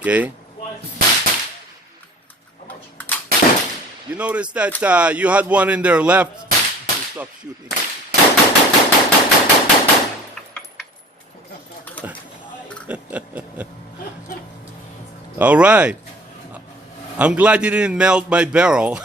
Okay. You notice that you had one in there left. Stop shooting. All right. I'm glad you didn't melt my barrel.